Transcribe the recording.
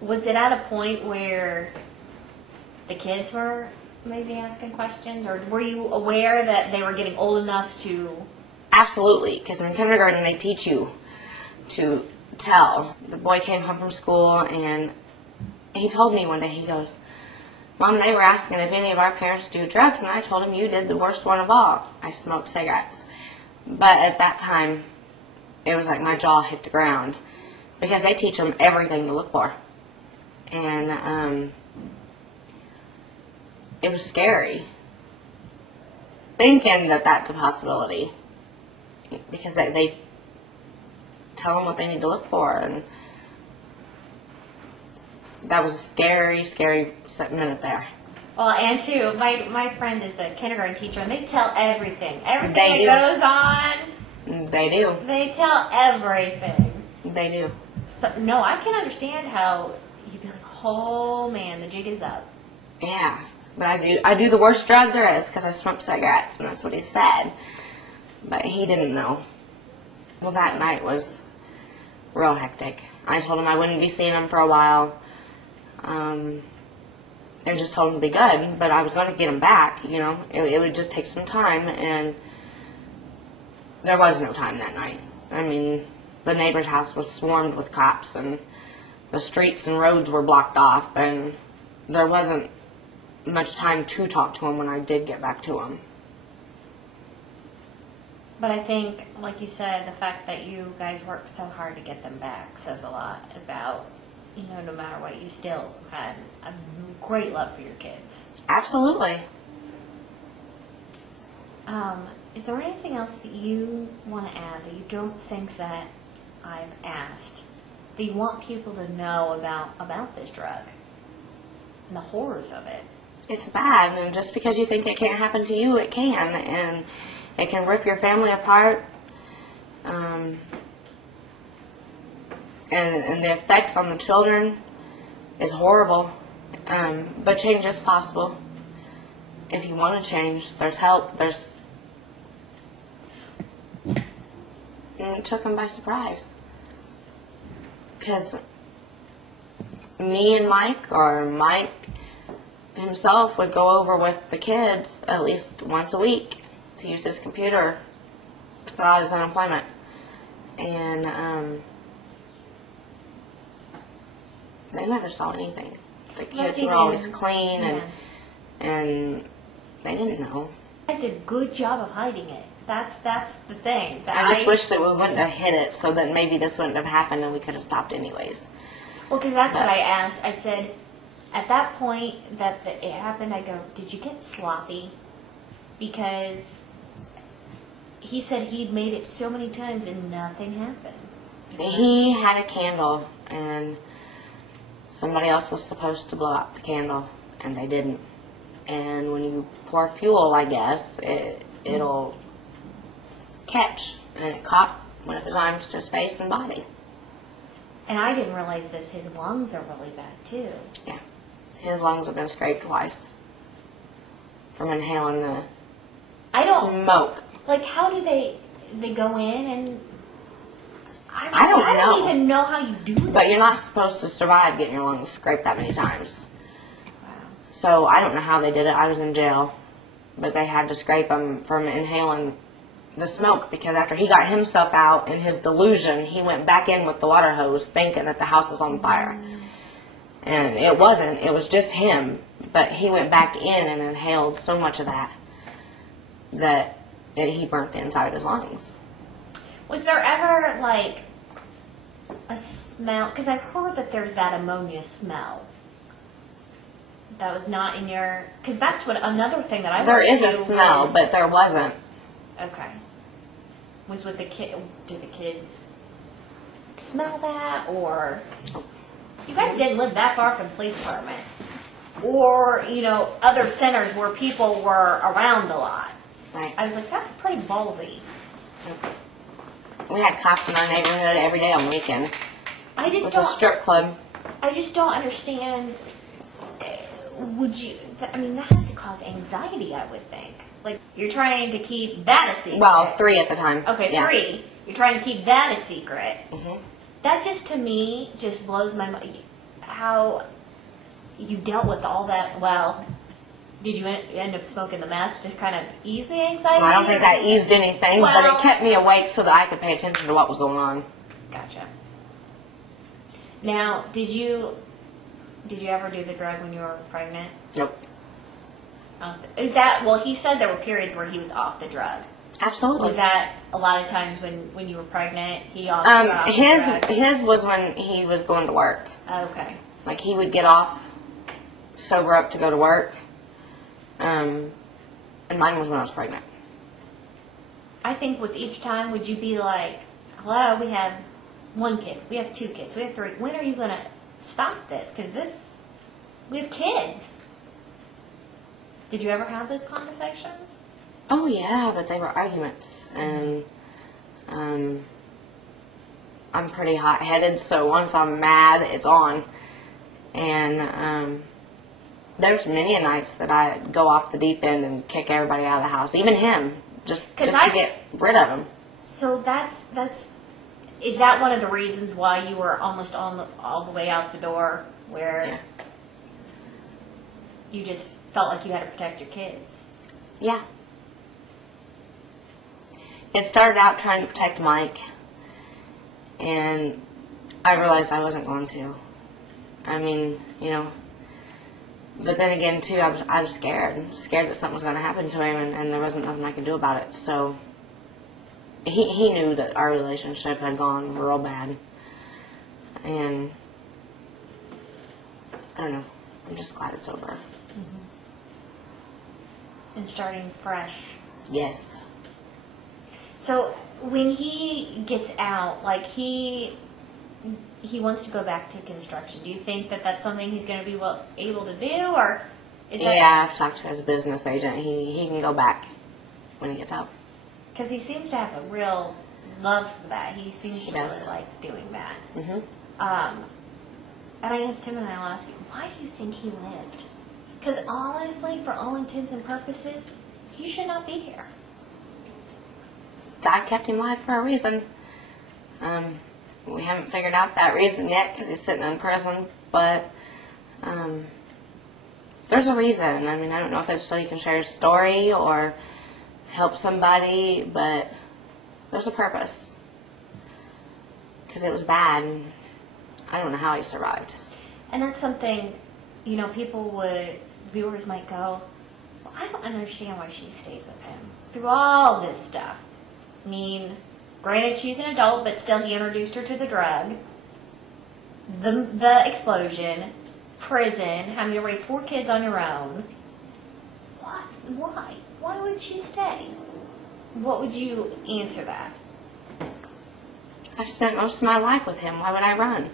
Was it at a point where the kids were maybe asking questions, or were you aware that they were getting old enough to? Absolutely, because in kindergarten they teach you to tell. The boy came home from school and he told me one day, he goes, "Mom, they were asking if any of our parents do drugs, and I told them you did the worst one of all. I smoked cigarettes." But at that time, it was like my jaw hit the ground, because they teach them everything to look for. And it was scary thinking that that's a possibility, because they tell them what they need to look for, and that was a scary, scary minute there. Well, and too, my friend is a kindergarten teacher, and they tell everything that goes on. They do. They tell everything. They do. So no, I can understand how you'd be like, "Oh man, the jig is up." Yeah, but I do the worst drug there is, because I smoke cigarettes, and that's what he said. But he didn't know. Well, that night was real hectic. I told him I wouldn't be seeing him for a while. I just told him to be good, but I was going to get him back, you know. It would just take some time, and there was no time that night. I mean, the neighbor's house was swarmed with cops, and the streets and roads were blocked off, and there wasn't much time to talk to him when I did get back to him. But I think, like you said, the fact that you guys worked so hard to get them back says a lot about, you know, no matter what, you still had a great love for your kids. Absolutely. Is there anything else that you want to add that you don't think that I've asked, that you want people to know about this drug and the horrors of it? It's bad, and just because you think it can't happen to you, it can, and it can rip your family apart. And the effects on the children is horrible. But change is possible. If you want to change, there's help. And it took him by surprise. Because me and Mike, or Mike himself, would go over with the kids at least once a week to use his computer to fill out his unemployment. And they never saw anything. The kids were always clean, and they didn't know. You guys did a good job of hiding it. That's the thing. I just wish that we wouldn't have hit it, so that maybe this wouldn't have happened and we could have stopped anyways. Well, because that's what I asked. I said, at that point that it happened, I go, "Did you get sloppy?" Because he said he'd made it so many times and nothing happened. He had a candle, and somebody else was supposed to blow out the candle, and they didn't. And when you pour fuel, I guess, it'll catch, and it caught one of his arms to his face and body. And I didn't realize this. His lungs are really bad too. Yeah, his lungs have been scraped twice from inhaling the smoke. Like, how do they go in and? I don't even know how you do that. But you're not supposed to survive getting your lungs scraped that many times. Wow. So I don't know how they did it. I was in jail, but they had to scrape him from inhaling the smoke, because after he got himself out in his delusion, he went back in with the water hose thinking that the house was on fire. And it wasn't. It was just him. But he went back in and inhaled so much of that he burnt the inside of his lungs. Was there ever, like, a smell? Because I've heard that there's that ammonia smell. That was not in your... Because that's what another thing that I... There is a smell, but there wasn't. Okay. Was with the kid... Did the kids smell that, or... You guys didn't live that far from the police department. Or, you know, other centers where people were around a lot. Right. I was like, that's pretty ballsy. We had cops in our neighborhood every day on the weekend. I just with don't... a strip club. I just don't understand. Would you... I mean, that has to cause anxiety, I would think. Like, you're trying to keep that a secret. Well, 3 at the time. Okay, yeah. 3. You're trying to keep that a secret. Mm-hmm. That just, to me, just blows my mind. how you dealt with all that? Well, did you end up smoking the meth to kind of ease the anxiety? I don't think that eased anything, but Well- it kept me awake so that I could pay attention to what was going on. Gotcha. Now, did you ever do the drug when you were pregnant? Nope. Is that, well, he said there were periods where he was off the drug. Absolutely. Was that a lot of times when you were pregnant, he off the drug? His was when he was going to work. Okay. Like, he would get off, sober up to go to work. And mine was when I was pregnant. I think with each time, would you be like, hello, we have 1 kid, we have 2 kids, we have 3. When are you going to stop this? Because we have kids. Did you ever have those conversations? Oh, yeah, but they were arguments. And I'm pretty hot-headed, so once I'm mad, it's on. And there's many nights that I go off the deep end and kick everybody out of the house, even him, just to get rid of him. So is that one of the reasons why you were almost all the way out the door, where you just felt like you had to protect your kids? Yeah. It started out trying to protect Mike, and I realized I wasn't going to. I mean, you know, but then again, too, I was scared that something was going to happen to him, and there wasn't nothing I could do about it. So he knew that our relationship had gone real bad, and I don't know. I'm just glad it's over. And starting fresh. Yes. So when he gets out, like he wants to go back to construction. Do you think that that's something he's going to be able to do, or is that? Yeah, I've talked to his business agent. He can go back when he gets out. Because he seems to have a real love for that. He seems to does. really like doing that. Mm-hmm. And I asked him, and I'll ask you, why do you think he lived? Because honestly, for all intents and purposes, he should not be here. God kept him alive for a reason. We haven't figured out that reason yet because he's sitting in prison, but there's a reason. I mean, I don't know if it's so he can share his story or help somebody, but there's a purpose. Because it was bad, and I don't know how he survived. And that's something, you know, viewers might go, well, I don't understand why she stays with him through all this stuff. I mean, granted, she's an adult, but still he introduced her to the drug, the explosion, prison, having to raise 4 kids on your own. What? Why? Why would she stay? What would you answer that? I've spent most of my life with him. Why would I run?